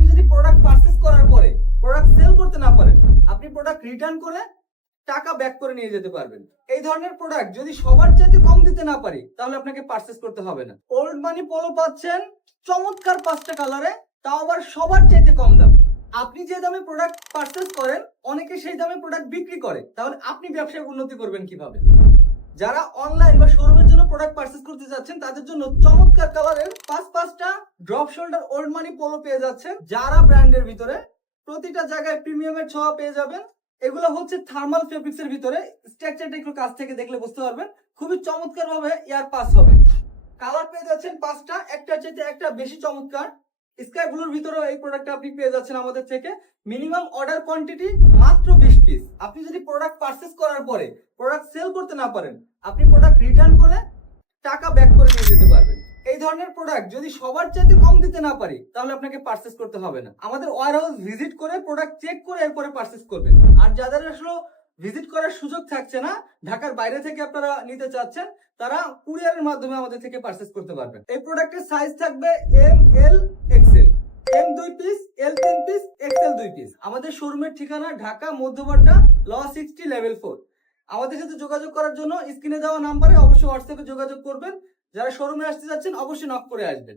আপনি যদি product purchase করার পরে প্রোডাক্ট সেল করতে না পারেন, আপনি প্রোডাক্ট রিটার্ন করে টাকা ব্যাক করে নিয়ে যেতে পারবেন। এই ধরনের প্রোডাক্ট যদি সবার চাইতে কম দিতে না পারি, তাহলে আপনাকে পারচেজ করতে হবে না। ওল্ড মানি পোলো পাচ্ছেন চমৎকার 5টা কালারে, তাও আবার সবার চাইতে কম দাম। আপনি যে দামে প্রোডাক্ট পারচেজ করেন, অনেকে সেই দামে প্রোডাক্ট বিক্রি করে, তাহলে আপনি ব্যবসায় উন্নতি করবেন কিভাবে? যারা অনলাইন বা শোরুমের জন্য প্রোডাক্ট পারচেজ করতে যাচ্ছেন, তাদের জন্য চমৎকার কালারের 5টা ড্রপ শোল্ডার ওল্ড মানি পোলো পেয়ে যাচ্ছেন। যারা ব্র্যান্ডের ভিতরে প্রতিটা জায়গায় প্রিমিয়ামের ছোঁয়া পেয়ে যাবেন। এগুলো হচ্ছে থার্মাল ফেব্রিক্স এর ভিতরে। স্ট্রাকচারটা একটু কাছ থেকে দেখলে বুঝতে পারবেন, খুবই চমৎকার ভাবে এয়ার পাস হবে। কালার পেয়ে যাচ্ছেন 5টা, একটা চাইতে একটা বেশি চমৎকার। স্কাই ব্লুর ভিতরেও এই প্রোডাক্টটা আপনি পেয়ে যাচ্ছেন আমাদের থেকে। মিনিমাম অর্ডার কোয়ান্টিটি মাত্র 20 পিস। আপনি যদি প্রোডাক্ট পারচেজ করার পরে প্রোডাক্ট সেল করতে না পারেন, আপনি প্রোডাক্ট রিটার্ন করে টাকা ব্যাক করে নিয়ে যেতে পারবেন। এই ধরনের প্রোডাক্ট যদি সবার চাইতে কম দিতে না পারি, তাহলে আপনাকে পারচেজ করতে হবে না। আমাদের ওয়্যারহাউস ভিজিট করে প্রোডাক্ট চেক করে এরপরে পারচেজ করবেন। আর যাদের আসলে ভিজিট করার সুযোগ থাকছে না, ঢাকার বাইরে থেকে আপনারা নিতে চাচ্ছেন, তারা কুরিয়ারের মাধ্যমে আমাদের থেকে পারচেজ করতে পারবেন। এই প্রোডাক্টের সাইজ থাকবে এম, এল, এক্সেল। এম 2 পিস, এল 3 পিস, এক্সেল 2 পিস। আমাদের শোরুমের ঠিকানা ঢাকা মধ্যবাড্ডা ল 60 লেভেল 4। আমাদের সাথে যোগাযোগ করার জন্য স্ক্রিনে দেওয়া নাম্বারে অবশ্যই হোয়াটসঅ্যাপে যোগাযোগ করবেন। যারা শোরুমে আসতে যাচ্ছেন, অবশ্যই নক করে আসবেন।